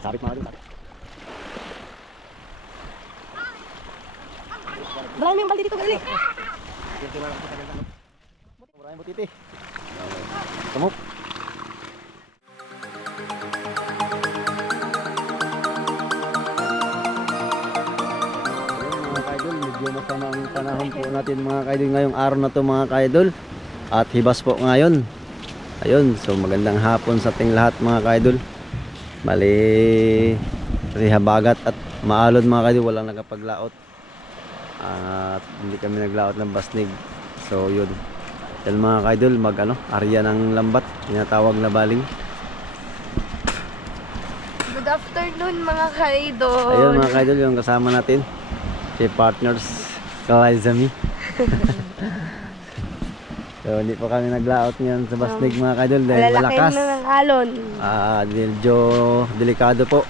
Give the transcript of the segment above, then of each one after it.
Sabit mga idol. Maraming balde dito, gali. Maraming butiti. Tumok. Mga kaidol, medyo masama ang panahon po natin mga kaidol ngayong araw na to mga kaidol. At hibas po ngayon. Ayun, so magandang hapon sa ating lahat mga kaidol. Bali, habagat at maalon mga kaidol, walang nagapaglaot. At hindi kami naglaot ng basnig. So yun. Dahil mga kaidol, arya ng lambat, tinatawag na baling. Good afternoon mga kaidol. Ayun mga kaidol, yung kasama natin, si partners Kalaizami. So hindi pa kami naglaot ngayon sa basnig mga kaidol dahil malakas. Na ng alon. Medyo delikado po.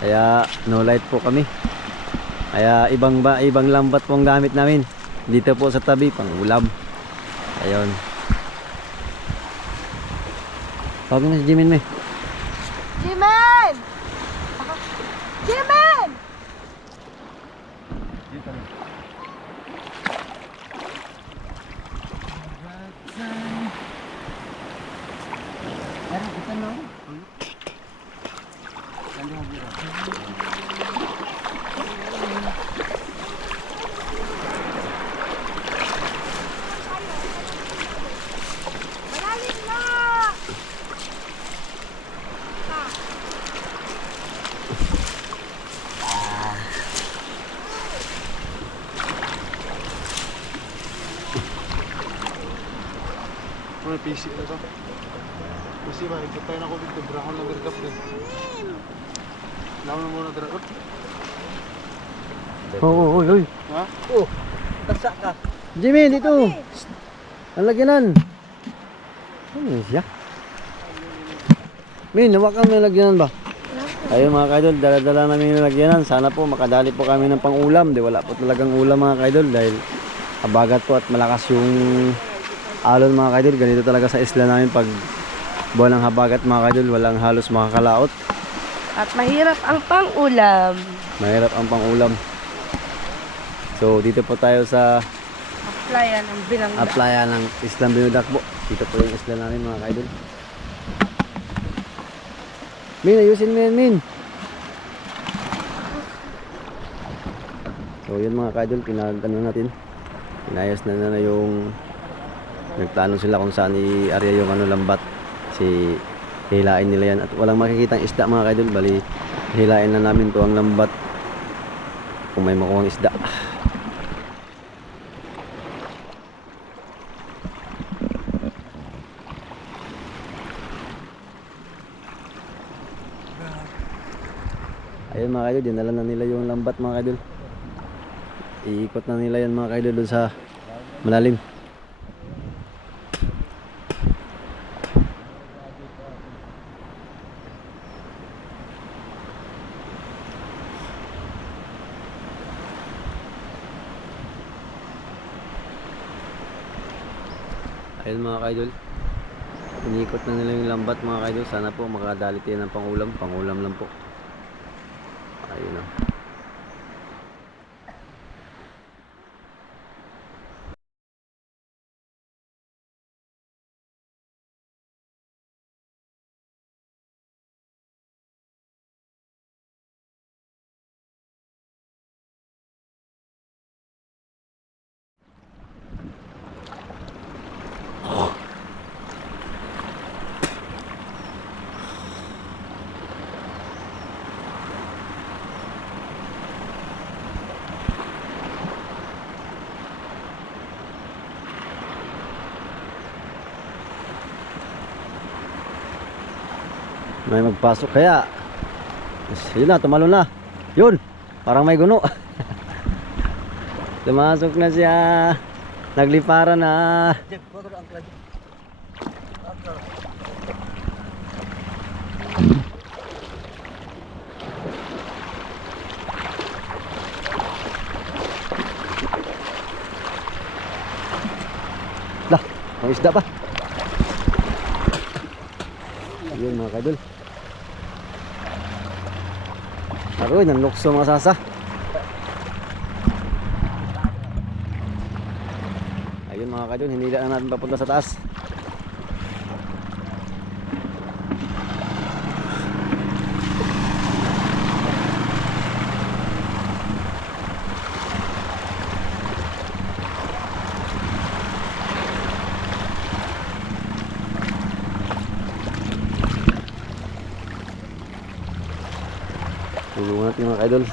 Kaya no light po kami. Kaya ibang lambat po ang gamit namin. Dito po sa tabi, pang ulam. Ayun. Tawagin mo si Jimin, me. Jimin! Jimin! May PC na ito. PC ba? Ikot tayo na ko dito. Brahon na bergap din. Lawan na muna dragot. Oo, oy. Ha? Oh, tasa ka. Jimin, dito. Ang lagyanan. Ano siya? Min, hawakan mo yung lagyanan ba? Ayun mga kaidol, dala-dala namin yung lagyanan. Sana po makadali po kami ng pang-ulam. Di wala po talagang ulam mga kaidol dahil abagat po at malakas yung alon mga kaidol. Ganito talaga sa isla namin pag buwan ng habagat mga kaidol, walang halos makakalaot. At mahirap ang pang-ulam. Mahirap ang pang-ulam. So dito po tayo sa Applyan ang binangga. applyan ng Islang Binudakbo. Dito po yung isla namin mga kaidol. Min, ayusin mo yan, Min. So yun mga kaidol, natin. Pinayos na yung nagplano sila kung saan i-area yung lambat. Si hilain nila yan at walang makikitang isda mga kaidol. Bali, hilain na namin to ang lambat kung may makuhang isda. Ayun mga kaidol, dinala na nila yung lambat mga kaidol. Iikot na nila yan mga kaidol doon sa malalim. Ayun mga kaidol, inikot na nila yung lambat mga kaidol. Sana po makadali tayo ng pangulam. Pangulam lang po. Ayun na. May magpasok kaya. Yun na, tumalo na. Yun, parang may guno. Tumasok na siya. Nagliparan na. Lah, may isda pa. Ayun mga kaidol. Aroy, nanlukso mga sasa. Ayun mga kaidol, hinila na natin papunta sa taas. Tulungan natin mga kaidol.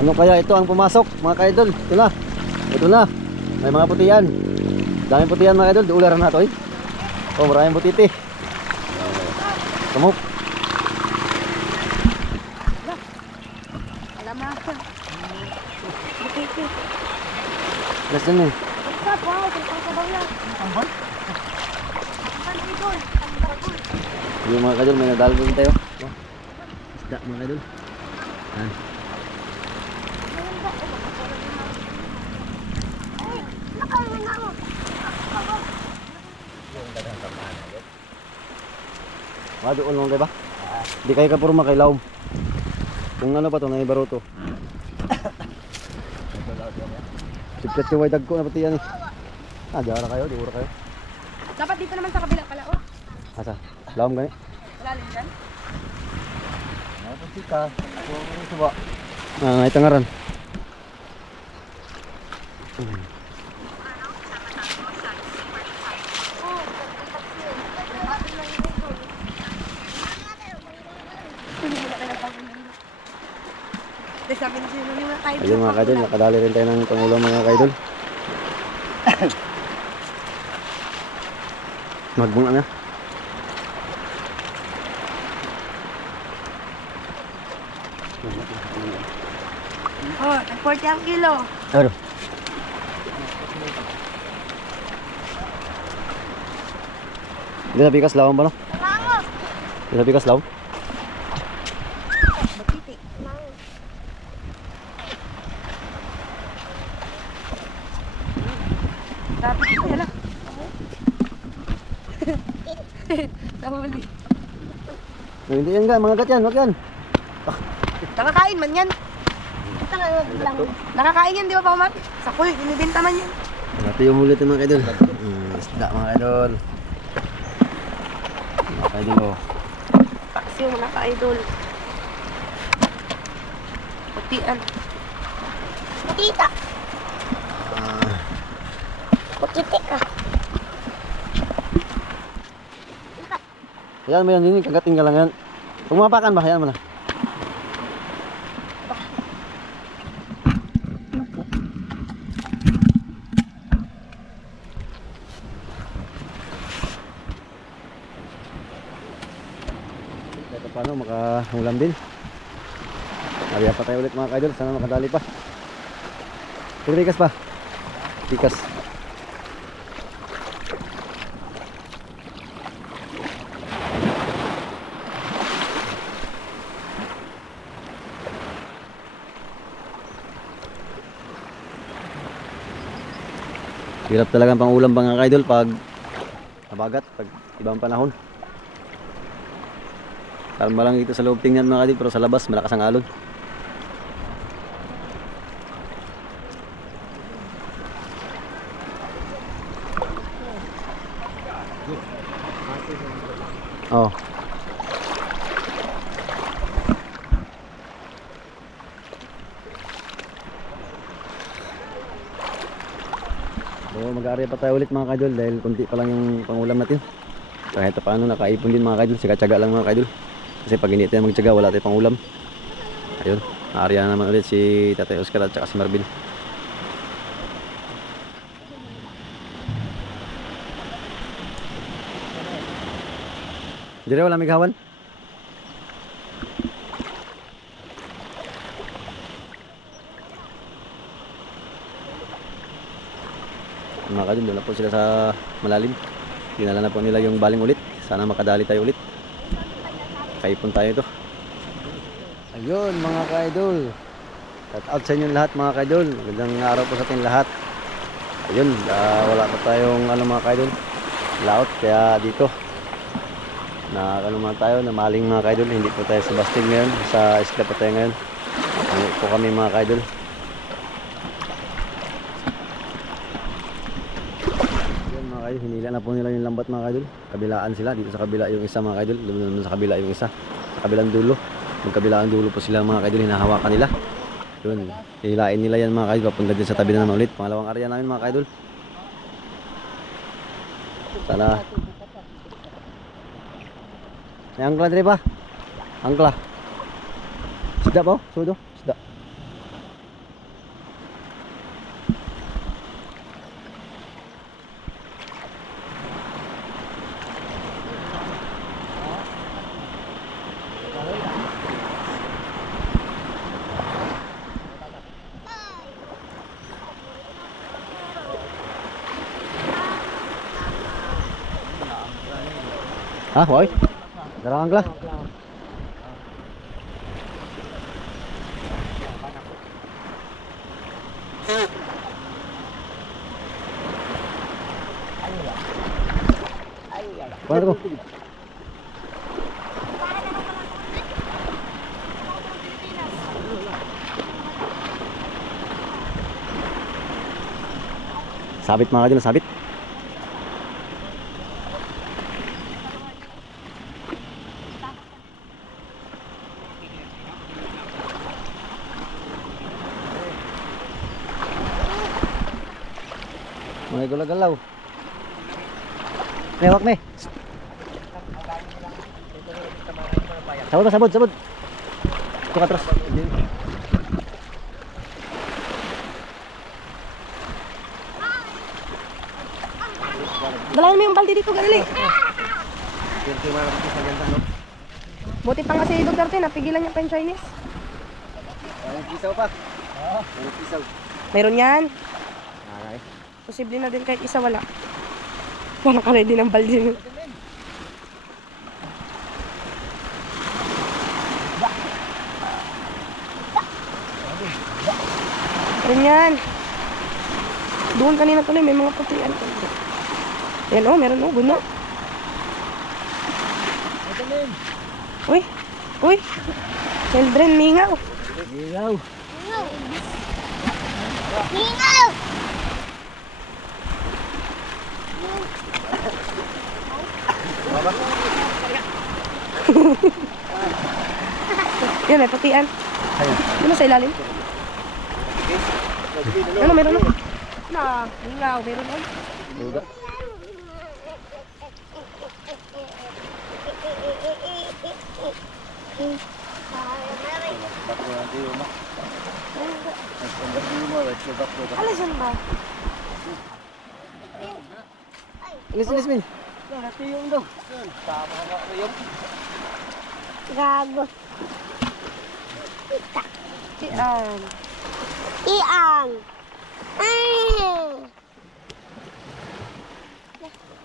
Ano kaya ito ang pumasok mga kaidol? Ito na. Ito na. May mga putian. Daming putian mga kaidol. Diularan na ito eh. Oh, maraming butiti. Kamuk. Alam mo ako. Bukiti. Let's dyan eh. What's up? Wow, sabaw na. Ambal? Ang idol. Yung mga kaidol, may nadalo din tayo. Oh. Isda mga kaidol. Yan. Doon lang diba? Di kayo kapurma kay Laom. Kung ano pa to, na ibaruto. Sipkat yung way dagko na pati yan eh. Diara kayo, di ura kayo. Dapat dito naman sa kabila pala. Oh, Asa? Laom gani? malalim dyan. Napasi ka. Ako ang suba. Naitangaran. Sabi na sino yung mga kaidol. Ayun mga kaidol, nakadali rin tayo ng pangulang mga kaidol. Magbunga na. Oh, 40 ang kilo. Ano? Hindi na bigas lawang ba no? Hindi na bigas lawang? Bukiti. Dapat ito yan ah. Nahuli. Hindi yan ga, mga gat yan, wag yan. Nakakain man yan. Nakakain yan, di ba pa Omar? Sakoy, binibenta man yan. Ito yung huli ito mga kaidol. Isda mga kaidol. Mga kaidol oh. Paksiw mga ka-idol. Putian. Putita. Putiti ka. Ayan mo yan, hindi kagating ka lang yan. Kung mapakan ba, ayan mo na. Kahit paano, makahulam din. Ariya pa tayo ulit mga kaidol, sana makadali pa. Pikas pa. Pikas. Hirap talagang pangulam mga kaidol pag nabagat, pag ibang panahon. Kalma lang dito sa loob tingnan mga kaidol, pero sa labas malakas ang alon. Oh. So mag-aarya pa tayo ulit mga kaidol dahil kunti pa lang yung pangulam natin. Kahit paano nakaipon din mga kaidol, siga-tiyaga lang mga kaidol. Kasi pag hindi tayo magtiyaga wala tayong pangulam. Ayun, aarya naman ulit si Tatay Oscar at saka si Marvin. Dire wala may gawan. Mga kaidol, doon na po sila sa malalim. Dinala na po nila yung baling ulit. Sana makadali tayo ulit. Kaipon tayo ito. Ayun mga kaidol. Shout out sa inyo lahat mga kaidol. Magandang araw po sa ating lahat. Ayun, wala pa tayong ano mga kaidol, layout, kaya dito naman tayo, namaling mga kaidol. Hindi po tayo sa Bastille ngayon, sa isla po tayo ngayon. Ano po kami mga kaidol. Ayun mga kaidol, hinila na po nila yung lambat mga kaidol. Kabilaan sila, dito sa kabila yung isa mga kaidol. Doon naman sa kabila yung isa, sa kabilang dulo. Magkabilaan dulo po sila mga kaidol, hinahawakan nila. Yun, hilain nila yan mga kaidol, papunta din sa tabi na naman ulit. Pangalawang area namin mga kaidol. Sana may angkla diri ba? Angkla. Sida ba? Sudo? Sida. Hah, boy? Darang angkla. Kuha ko. Sabit mga kaidol, sabit. May gulaw-galaw. May hawak me. Sabot, sabot, sabot. Ito ka terus. Dalayan mo yung balde dito, dali. Buti pa nga si Duterte, napigilan niya pa yung Chinese. Ang kisaw pa. Ang kisaw. Meron yan. Alright. Posible na din kahit isa wala. Wala ka ready ng balde mo. Meron yan. Doon kanina tuloy, may mga putian. Yan oh, meron oh, guno. Uy, uy. Children, mingaw. Mingaw. Mingaw! Yan, may putian. Ano sa ilalim? Ano, meron oh. Na, mingaw, meron oh. Duga. Alasan ba? Ilis, min. Gago. Iang. Iang.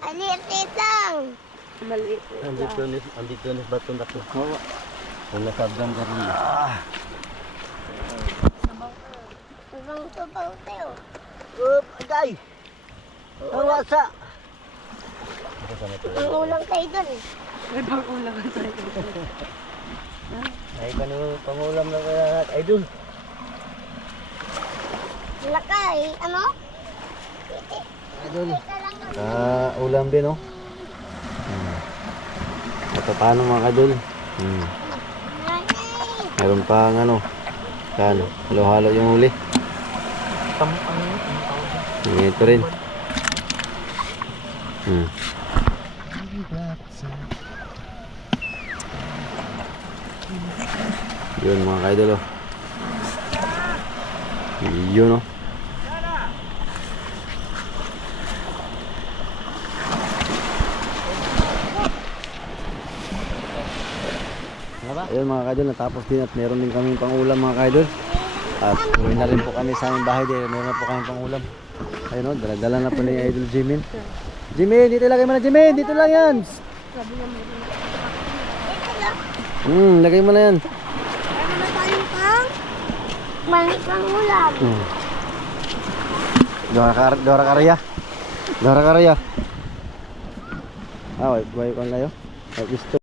Alit itang. Maliit. Andito ni bato na to. Ang nasabdan ka rin. Ibang tubaw tayo. Agay! Tawasa! Ang ulang kayo dun. Ay, pangulam na kaya idol. Lakay, ano? Idol. Ulam din, oh. Ito paano mga kadol? Meron pang ano, halo-halo yung huli. Ito rin. Yun mga kaidol, oh. Yun, oh. Ayun mga kaidol, natapos din at meron din kami pang ulam mga kaidol. At uwi na rin po kami sa aming bahay din. Meron na po kami pang ulam. Ayun o, dala na po ni Idol Jimin. Jimin, dito lagay mo na Jimin. Dito lang yan. Lagay mo na yan. Ano na tayong pang? Balik ang ulam. Dora karya. Dora karya. Ah, wait, kan kayo. Gusto